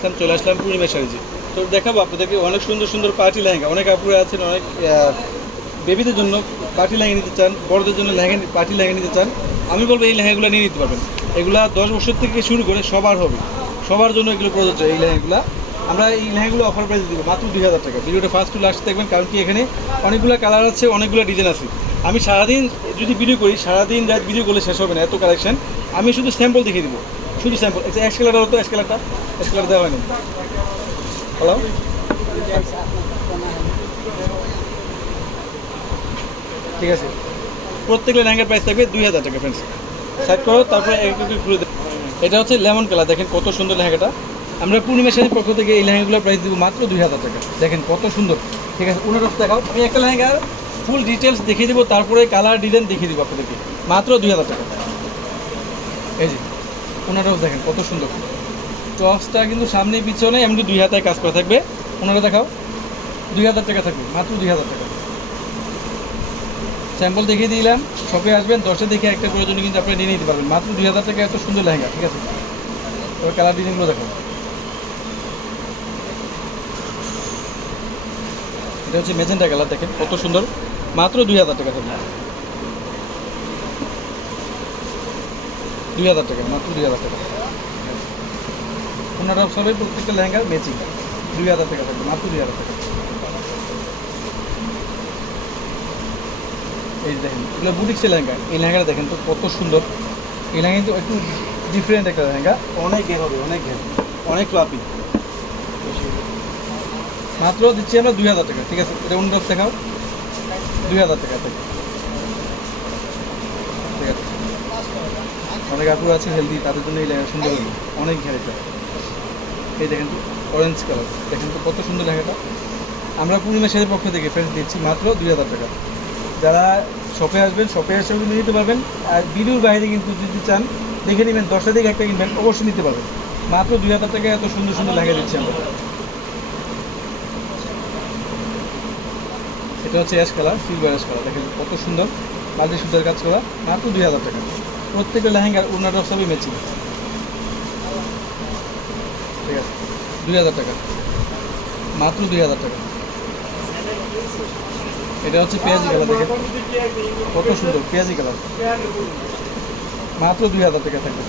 আসলাম চলে আসলাম পূর্ণিমা শাড়িজি তো দেখাবো আপনাদেরকে, অনেক সুন্দর সুন্দর পার্টি লেহেঙ্গা। অনেক আপুরে আছেন, অনেক বেবিদের জন্য পার্টি লেহেঙ্গা নিতে চান, বড়দের জন্য লেহেঙ্গা পার্টি লেহেঙ্গা নিতে চান। আমি বলব এই লেহেঙ্গাগুলো নিয়ে নিতে পারবেন। এগুলা দশ বছর থেকে শুরু করে সবার হবে। সবার জন্য এগুলো প্রযোজ্য, এই লেহেঙ্গাগুলো। আমরা এই লেহেঙ্গাগুলো অফার প্রাইসে দিব, মাত্র দুই হাজার টাকা। ভিডিওটা ফার্স্ট টু লাস্ট দেখবেন কারণ কি এখানে অনেকগুলো কালার আছে, অনেকগুলো ডিজাইন আছে। আমি সারাদিন যদি ভিডিও করি, সারাদিন রাত ভিডিও করলে শেষ হবে না, এত কালেকশন আমি শুধু স্যাম্পল দেখিয়ে দিব। শুধু স্যাম্পল অ্যাশ কালারটা অ্যাশ কালার দেওয়া হয়নি। হ্যালো ঠিক আছে। প্রত্যেকটা লেহেঙ্গার প্রাইস থাকবে দুই হাজার টাকা ফ্রেন্ডস সাইড করো, তারপরে ঘুরে এটা হচ্ছে লেমন কালার দেখেন কত সুন্দর লেহেঙ্গাটা আমরা পূর্ণিমা শাড়ির পক্ষ থেকে এই লেহেঙ্গাগুলোর প্রাইস দেবো মাত্র দুই হাজার টাকা। দেখেন কত সুন্দর। ঠিক আছে উনার দেখাও। আমি একটা লেহেঙ্গার ফুল ডিটেলস দেখিয়ে দেবো, তারপরে কালার ডিজাইন দেখিয়ে দেবো আপনাদেরকে। মাত্র দুই হাজার টাকা। এই যে। ওনারাও দেখেন, কত সুন্দর। টপসটা কিন্তু সামনে পিছনে এমনি দুই হাজার কাজ করা থাকবে। ওনারা দেখাও। দুই হাজার টাকা থাকবে, মাত্র দুই হাজার টাকা। স্যাম্পল দেখিয়ে দিলাম, শপে আসবেন দশটা দেখে একটা প্রয়োজনে কিন্তু আপনি নিয়ে নিতে পারবেন। মাত্র দুই হাজার টাকা, এত সুন্দর লেহেঙ্গা, ঠিক আছে? এবার কালার ডিজাইনগুলো দেখো এটা হচ্ছে মেজেন্টা কালার দেখেন, কত সুন্দর। মাত্র দুই হাজার টাকা থাকবে। দুই হাজার টাকা মাত্র দুই হাজার টাকা। পনেরো সবাই প্রত্যেকটা লেহেঙ্গা ম্যাচিং দুই হাজার টাকা থাকবে মাত্র দুই হাজার টাকা। এই দেখেন এগুলো বুটিক্সের লেহেঙ্গা। এই লেহেঙ্গাটা দেখেন তো কত সুন্দর। এই লেহেঙ্গা কিন্তু একটু ডিফারেন্ট একটা লেহেঙ্গা। অনেক ঘের হবে অনেক ঘের। অনেক ফ্লাপি মাত্র দিচ্ছি আমরা দুই হাজার টাকা ঠিক আছে? এটা অন্য দেখাও। দুই হাজার টাকা থেকে ঠিক আছে অনেক আপু আছে হেলদি তাদের জন্য এই লেহেঙ্গা সুন্দর হবে অনেক ঘের এটা এই দেখেন তো অরেঞ্জ কালার দেখেন তো কত সুন্দর লেহেঙ্গাটা। আমরা পূর্ণিমা শাড়ির পক্ষ থেকে ফ্রেন্ড দিচ্ছি মাত্র দুই হাজার টাকা। যারা শপে আসবেন শপে এসে নিয়ে নিতে পারবেন। আর ভিডিওর বাইরে কিন্তু যদি চান, দেখে নেবেন, দশটা থেকে একটা কিনবেন অবশ্যই নিতে পারবেন। মাত্র দুই হাজার টাকা এত সুন্দর সুন্দর লেহেঙ্গা দিচ্ছি আমরা। এটা হচ্ছে ash colour silver ash colour দেখেন কত সুন্দর। মাল্টি সুতার কাজ করা। মাত্র দুই হাজার টাকা। প্রত্যেকটা লেহেঙ্গার উন্নাটা সবই ম্যাচিং ঠিক আছে। দুই হাজার টাকা। মাত্র দুই হাজার টাকা। এটা হচ্ছে পেঁয়াজি কালার দেখেন। কত সুন্দর, পেঁয়াজি কালার। মাত্র দুই হাজার টাকা থাকবে।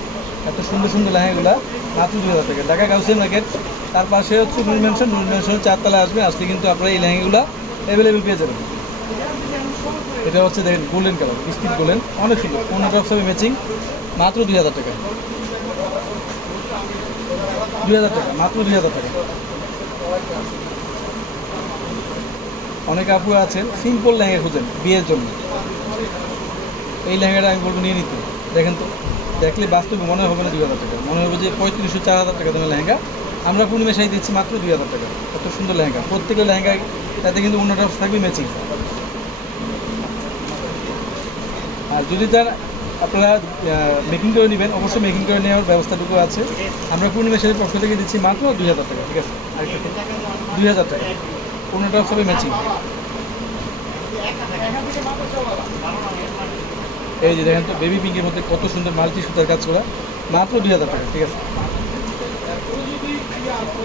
এত সুন্দর সুন্দর লেহেঙ্গাগুলা, মাত্র দুই হাজার টাকা। ঢাকা গাউসিয়ান মার্কেট, তার পাশে হচ্ছে নুন মেনশন। নুন মেনশন চারতলায় আসবে। আসলে কিন্তু আপনারা এই লেহেঙ্গাগুলা অ্যাভেলেবেল পেয়ে যাবেন। এটা হচ্ছে দেখেন গোল্ডেন কালার স্পিড গোল্ডেন অনেক সুন্দর। পনেরো ড্রপ সবই ম্যাচিং মাত্র দুই হাজার টাকা। দুই হাজার টাকা, মাত্র দুই হাজার টাকা। অনেক আপু আছেন সিম্পল লেহেঙ্গা খুঁজেন, বিয়ের জন্য। এই লেহেঙ্গাটা আমি বলব নিয়ে নিতে। দেখেন তো, দেখলে বাস্তবে মনে হবে না দুই হাজার টাকা। মনে হবে যে পঁয়ত্রিশশো, চার হাজার টাকা দামের লেহেঙ্গা। আমরা পূর্ণিমা শাড়ি দিচ্ছি মাত্র দুই হাজার টাকা। কত সুন্দর লেহেঙ্গা। প্রত্যেকের লেহেঙ্গা তাতে কিন্তু অন্য থাকবে ম্যাচিং যদি তার আপনারা মেকিং করে নেবেন, অবশ্যই মেকিং করে নেওয়ার ব্যবস্থাটুকু আছে। আমরা পূর্ণিমা শাড়ির পক্ষ থেকে দিচ্ছি মাত্র দুই হাজার টাকা, ঠিক আছে? দুই হাজার টাকা। পনেরো ড্রপস হবে ম্যাচিং এই যে দেখেন তো বেবি পিঙ্কের মধ্যে কত সুন্দর মাল্টি সুতার কাজ করা। মাত্র দুই হাজার টাকা, ঠিক আছে?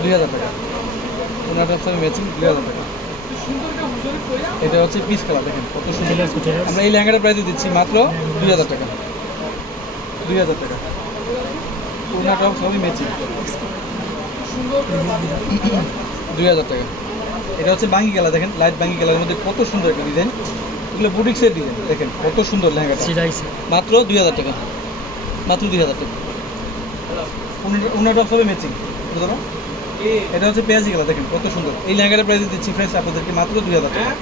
দুই হাজার টাকা। পনেরো ড্রপস হবে ম্যাচিং দুই হাজার টাকা। এটা হচ্ছে পিস কালার দেখেন কত সুন্দর। আমরা এই লেহেঙ্গাটা প্রাইসে দিচ্ছি মাত্র দুই হাজার টাকা। দুই হাজার টাকা। পুরোনা টপ সবই ম্যাচিং দুই হাজার টাকা। এটা হচ্ছে বাঙ্গি কালার দেখেন লাইট বাঙ্গি কালারের মধ্যে কত সুন্দর একটা ডিজাইন এগুলো বুটিক্সের ডিজাইন দেখেন কত সুন্দর লেহেঙ্গাটা। মাত্র দুই হাজার টাকা। মাত্র দুই হাজার টাকা। উন্না টপ সবই ম্যাচিং পারো এটা হচ্ছে পেঁয়াজি কালার দেখেন কত সুন্দর। এই লেহেঙ্গাটা প্রাইস দিচ্ছি ফ্রেন্ডস আপনাদেরকে মাত্র দুই হাজার টাকা।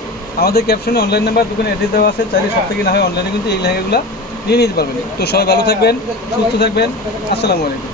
আমাদের ক্যাপশনে অনলাইন নাম্বার দোকানে অ্যাড্রেস দেওয়া আছে, চাইলে সব থেকে না হয় অনলাইনে কিন্তু এই লেহেঙ্গাগুলো নিয়ে নিতে পারবেন। তো সবাই ভালো থাকবেন, সুস্থ থাকবেন, আসসালামু আলাইকুম।